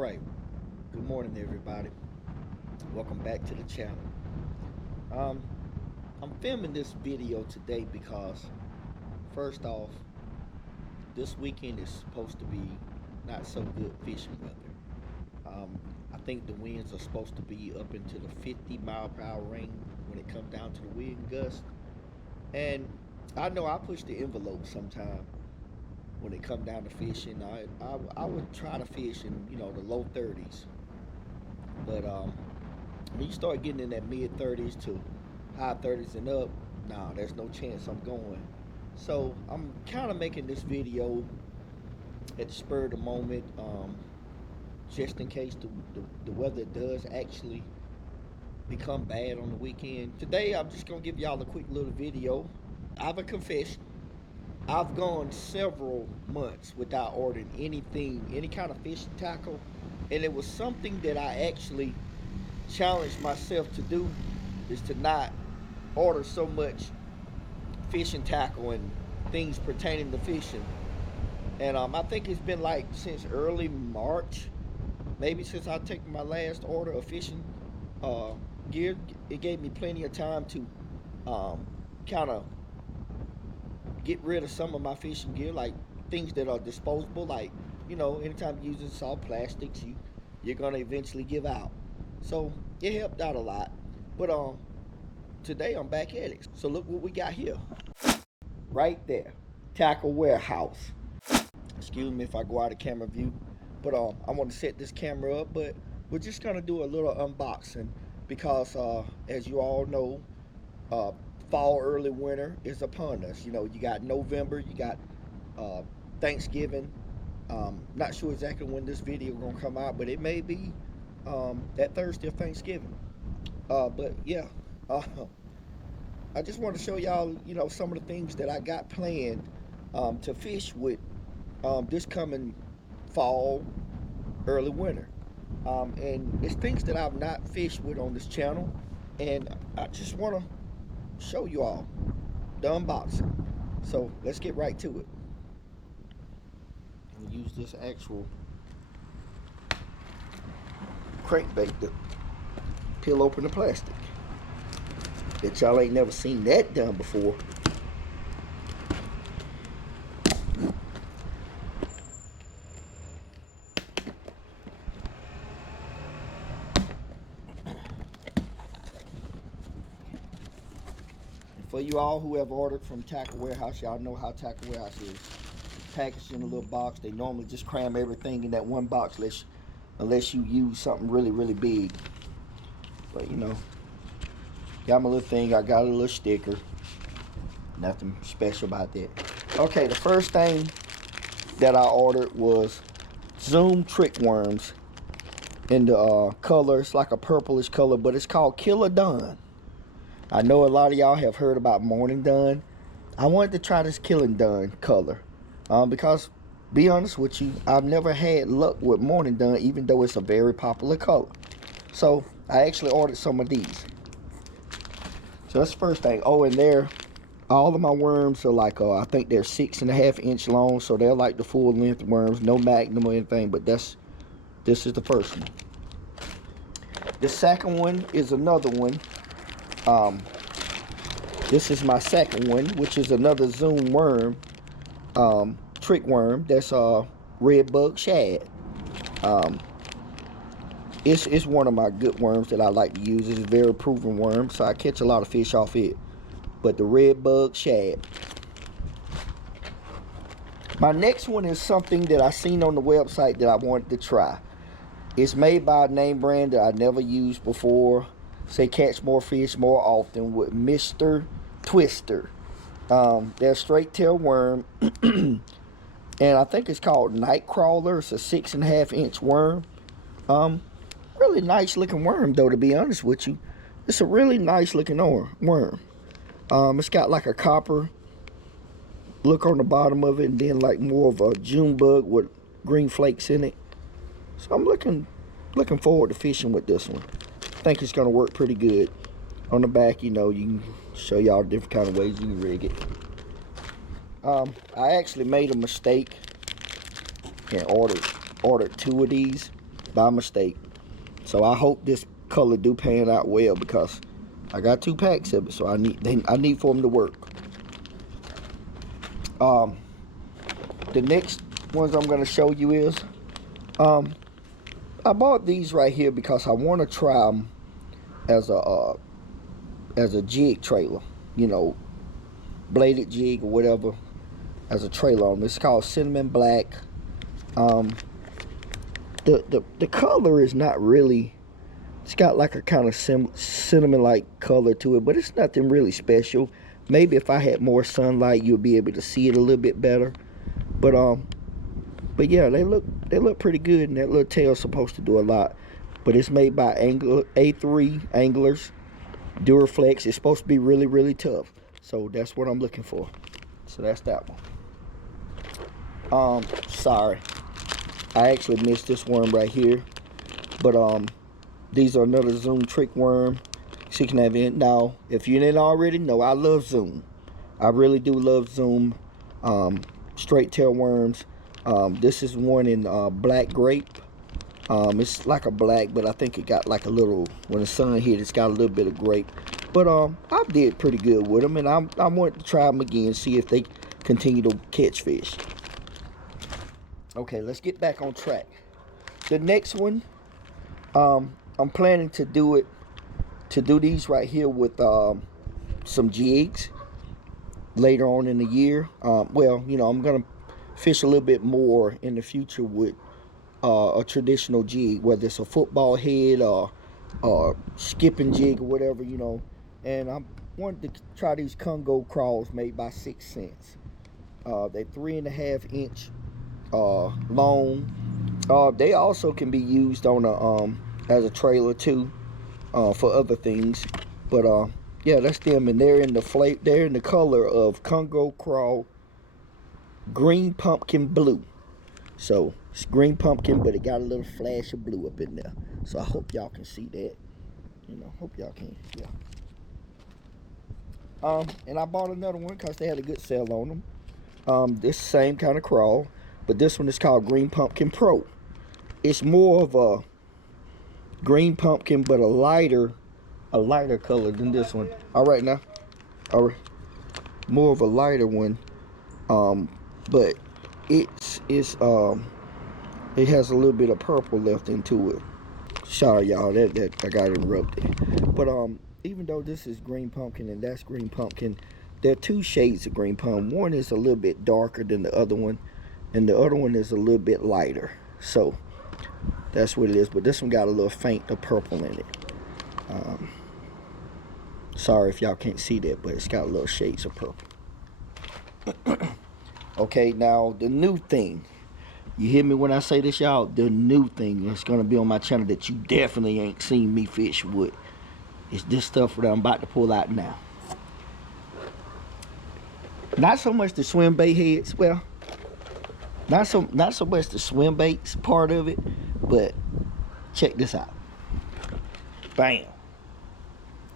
Alright, good morning everybody. Welcome back to the channel. I'm filming this video today because first off, this weekend is supposed to be not so good fishing weather. I think the winds are supposed to be up into the 50-mile-per-hour range when it comes down to the wind gust. And I know I push the envelope sometime when it come down to fishing. I would try to fish in the low 30s, but when you start getting in that mid 30s to high 30s and up, nah, there's no chance I'm going. So I'm kind of making this video at the spur of the moment, just in case the weather does actually become bad on the weekend. Today I'm just gonna give y'all a quick little video. I have a confession. I've gone several months without ordering anything, any kind of fishing tackle, and it was something that I actually challenged myself to do, is to not order so much fishing tackle and things pertaining to fishing. And I think it's been like since early March, maybe since I taken my last order of fishing gear. It gave me plenty of time to kind of get rid of some of my fishing gear, like things that are disposable, like anytime you're using soft plastics, you're gonna eventually give out. So it helped out a lot. But today I'm back at it. So look what we got here. Right there, Tackle Warehouse. Excuse me if I go out of camera view, but I want to set this camera up. But we're just gonna do a little unboxing because as you all know, fall, early winter is upon us. You got November, you got Thanksgiving. Not sure exactly when this video gonna come out, but it may be that Thursday of Thanksgiving. But yeah, I just want to show y'all, some of the things that I got planned to fish with this coming fall, early winter. And it's things that I've not fished with on this channel, and I just want to show you all the unboxing. So let's get right to it. We'll use this actual crankbait to peel open the plastic. Bet y'all ain't never seen that done before. For you all who have ordered from Tackle Warehouse, y'all know how Tackle Warehouse is. Packaged in a little box. They normally just cram everything in that one box unless you use something really, really big. But got my little thing. I got a little sticker. Nothing special about that. Okay, the first thing that I ordered was Zoom trick worms in the color. It's like a purplish color, but it's called Killer Dawn. I know a lot of y'all have heard about Morning Dawn. I wanted to try this Killing Dawn color because, be honest with you, I've never had luck with Morning Dawn, even though it's a very popular color. So I actually ordered some of these. So that's the first thing. Oh, and all of my worms are like I think they're 6.5 inch long, so they're like the full length worms, no magnum or anything. But this is the first one. The second one is another one. This is my second one, which is another Zoom worm, trick worm. That's red bug shad. It's one of my good worms that I like to use. It's a very proven worm, so I catch a lot of fish off it. But the red bug shad. My next one is something that I seen on the website that I wanted to try. It's made by a name brand that I never used before. Say catch more fish more often with Mr. Twister. They're a straight tail worm. And I think it's called Nightcrawler. It's a 6.5 inch worm. Really nice looking worm though, to be honest with you. It's a really nice looking worm. It's got like a copper look on the bottom of it, and then like more of a June bug with green flakes in it. So I'm looking forward to fishing with this one. I think it's gonna work pretty good. On the back, you can show y'all different kind of ways you can rig it. I actually made a mistake and ordered 2 of these. by mistake. So I hope this color do pan out well, because I got 2 packs of it, so I need for them to work. The next ones I'm gonna show you is, I bought these right here because I want to try them as a jig trailer, you know, bladed jig or whatever, as a trailer on. It's called Cinnamon Black. The color is not really, it's got like a kind of cinnamon like color to it, but it's nothing really special. Maybe if I had more sunlight, you'll be able to see it a little bit better. But yeah, they look pretty good, and that little tail's supposed to do a lot. But it's made by A3 Anglers, Duraflex. It's supposed to be really, really tough. So that's what I'm looking for. So that's that one. Sorry, I actually missed this worm right here. But these are another Zoom trick worm. So you can have it. Now, if you didn't already know, I love Zoom. I really do love Zoom straight tail worms. This is one in black grape. It's like a black, but I think it got like a little, when the sun hit, it's got a little bit of grape. But I did pretty good with them, and I wanted to try them again, see if they continue to catch fish. Okay, let's get back on track. The next one, I'm planning to do these right here with some jigs later on in the year. Well, you know, I'm gonna fish a little bit more in the future with a traditional jig, whether it's a football head or skipping jig or whatever, you know. And I wanted to try these Congo crawls made by 6 cents. They're 3.5 inch long. They also can be used on as a trailer too, for other things. But yeah, that's them, and they're in the color of Congo crawl green pumpkin blue. So it's green pumpkin, but it got a little flash of blue up in there. So I hope y'all can see that. You know, hope y'all can. Yeah. And I bought another one because they had a good sale on them. This same kind of crawl, but this one is called Green Pumpkin Pro. It's more of a green pumpkin, but a lighter color than this one. All right now, all right, more of a lighter one. But it has a little bit of purple left into it. Sorry y'all, that I got interrupted. But even though this is green pumpkin and that's green pumpkin, there are 2 shades of green pumpkin. One is a little bit darker than the other one, and the other one is a little bit lighter. So that's what it is. But this one got a little faint of purple in it. Sorry if y'all can't see that, but it's got little shades of purple. Okay, now the new thing. You hear me when I say this, y'all? The new thing that's gonna be on my channel that you definitely ain't seen me fish with is this stuff that I'm about to pull out now. Not so much the swim bait heads. Well, not so much the swim baits part of it, but check this out. Bam.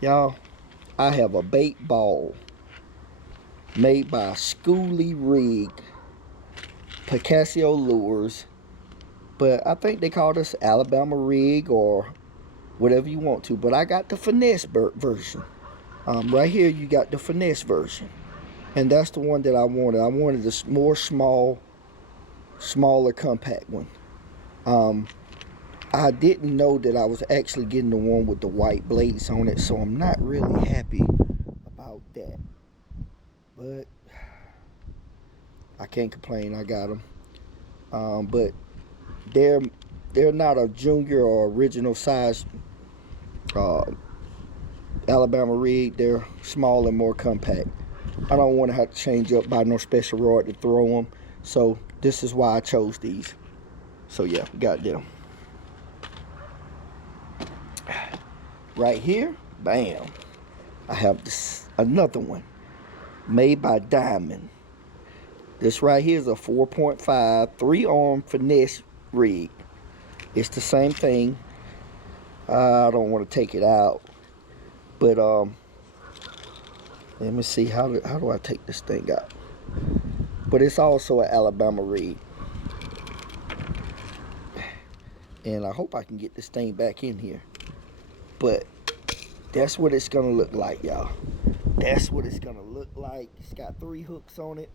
Y'all, I have a bait ball made by Schooly Rig Picasso lures, but I think they call this Alabama Rig or whatever you want to, but I got the finesse version. Right here you got the finesse version, and that's the one that I wanted. I wanted this more smaller compact one. I didn't know that I was actually getting the one with the white blades on it, so I'm not really happy about that, but I can't complain. I got them. But they're not a junior or original size Alabama Rig. They're smaller, more compact. I don't want to have to change up, buy no special rod to throw them, so this is why I chose these. So yeah, got them. Right here, bam, I have this another one made by Diamond. This right here is a 4.5 3-arm finesse rig. It's the same thing. I don't want to take it out, but let me see how do I take this thing out. But it's also an Alabama rig. And I hope I can get this thing back in here. But that's what it's gonna look like, y'all. That's what it's gonna look like. It's got 3 hooks on it.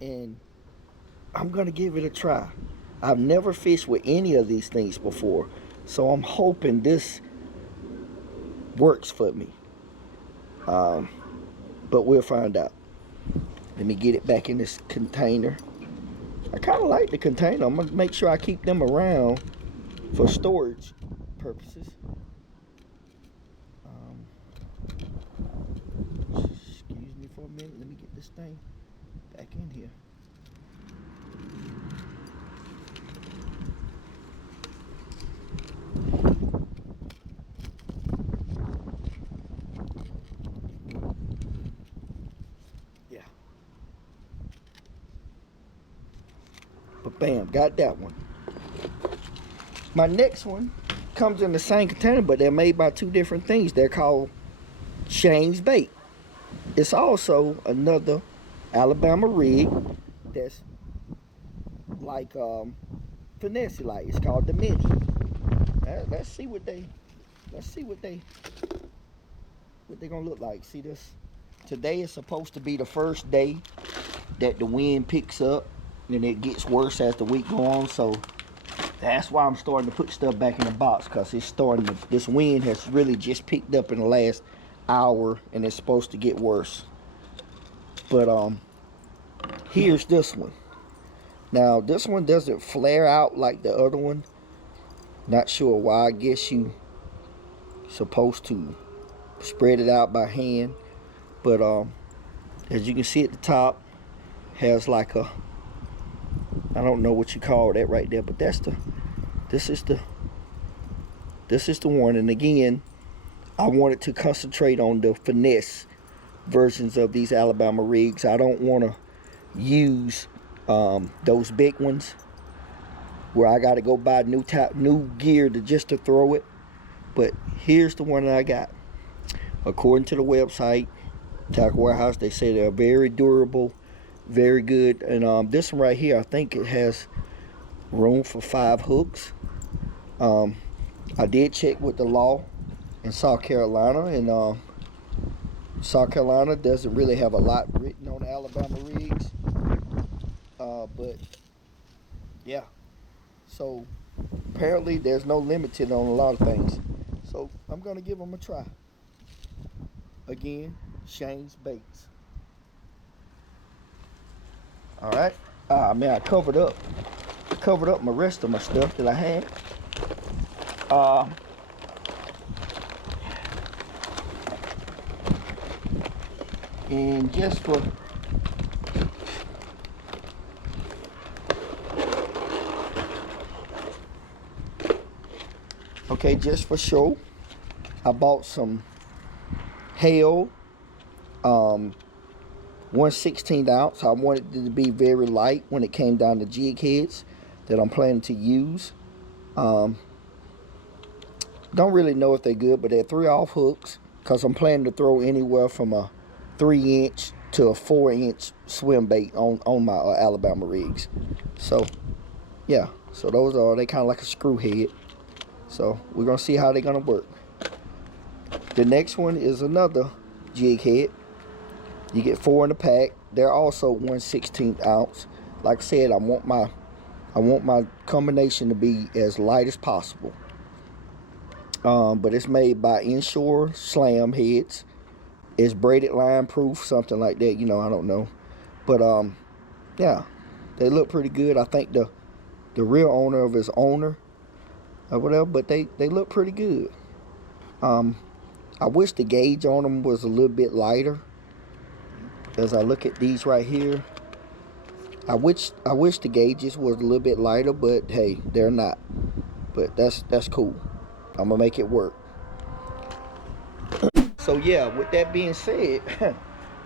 And I'm gonna give it a try. I've never fished with any of these things before. So I'm hoping this works for me. But we'll find out. Let me get it back in this container. I kind of like the container. I'm gonna make sure I keep them around for storage purposes. Excuse me for a minute. Let me get this thing back in here. Yeah. But bam, got that one. My next one comes in the same container, but they're made by 2 different things. They're called Swimbait. It's also another Alabama rig that's like finesse light. It's called the Mini. Let's see what they gonna look like. See this? Today is supposed to be the first day that the wind picks up, and it gets worse as the week goes on. So that's why I'm starting to put stuff back in the box, because it's starting to, this wind has really just picked up in the last hour, and it's supposed to get worse. But here's this one. Now this one doesn't flare out like the other one. Not sure why. I guess you supposed to spread it out by hand. But as you can see at the top, has like a, I don't know what you call that right there, but that's the, this is the one. And again, I wanted to concentrate on the finesse versions of these Alabama rigs. I don't want to use those big ones where I got to go buy new gear to throw it. But here's the one that I got. According to the website, Tackle Warehouse, they say they're very durable, very good. And this one right here, I think it has room for 5 hooks. I did check with the law in South Carolina, and South Carolina doesn't really have a lot written on Alabama rigs. But yeah, so apparently there's no limited on a lot of things. So I'm gonna give them a try. Again, Swimbait. All right. Man, I covered up my rest of my stuff that I had. And just for just for show, I bought some Hale 1/16 ounce. I wanted it to be very light when it came down to jig heads that I'm planning to use. Don't really know if they're good, but they're 3-off hooks, because I'm planning to throw anywhere from a 3-inch to a 4-inch swim bait on my Alabama rigs. So yeah, so those are, they kind of like a screw head. So we're gonna see how they're gonna work. The next one is another jig head. You get 4 in the pack. They're also 1/16 ounce. Like I said, I want my combination to be as light as possible. But it's made by Inshore Slam heads. It's braided line proof, something like that. You know, I don't know. But yeah, they look pretty good. I think the real owner of his owner or whatever, but they look pretty good. I wish the gauge on them was a little bit lighter. As I look at these right here, I wish the gauges was a little bit lighter, but hey, they're not. But that's cool. I'm gonna make it work. So yeah, with that being said,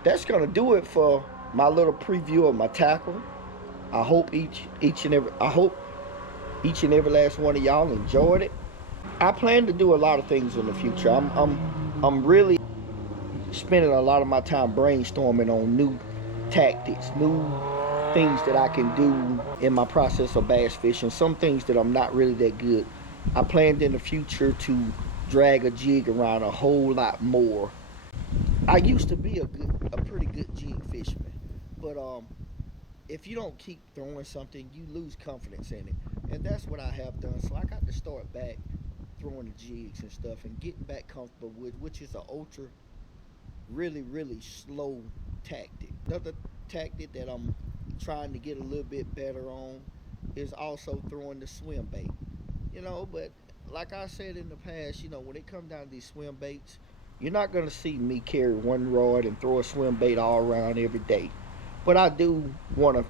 that's gonna do it for my little preview of my tackle. I hope each and every last one of y'all enjoyed it. I plan to do a lot of things in the future. I'm really spending a lot of my time brainstorming on new tactics, new things that I can do in my process of bass fishing, some things that I'm not really that good. I planned in the future to drag a jig around a whole lot more. I used to be a pretty good jig fisherman, but if you don't keep throwing something, you lose confidence in it, and that's what I have done. So I got to start back throwing the jigs and stuff and getting back comfortable with, which is an ultra, really slow tactic. Another tactic that I'm trying to get a little bit better on is also throwing the swim bait. But like I said in the past, when it comes down to these swim baits, you're not gonna see me carry one rod and throw a swim bait all around every day. But I do want to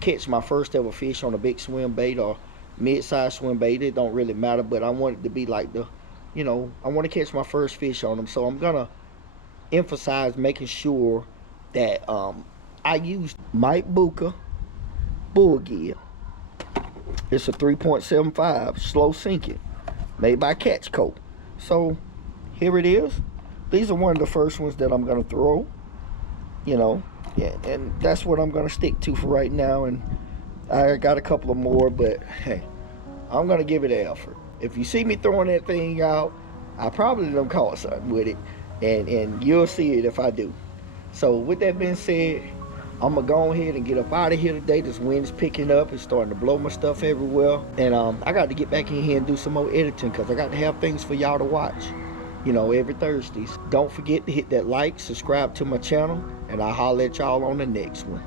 catch my first ever fish on a big swim bait or mid-sized swim bait. It don't really matter, but I want it to be like I want to catch my first fish on them. So I'm gonna emphasize making sure that I use Mike Buka bull gear. It's a 3.75 slow sinking, made by Catch Coat. So here it is. These are one of the first ones that I'm gonna throw. Yeah, and that's what I'm gonna stick to for right now. And I got a couple of more, but hey, I'm gonna give it an effort. If you see me throwing that thing out, I probably done caught something with it, and you'll see it if I do. So with that being said, I'm gonna go ahead and get up out of here today. This wind is picking up. It's starting to blow my stuff everywhere, and I got to get back in here and do some more editing because I got to have things for y'all to watch. Every Thursdays. Don't forget to hit that like, subscribe to my channel, and I'll holler at y'all on the next one.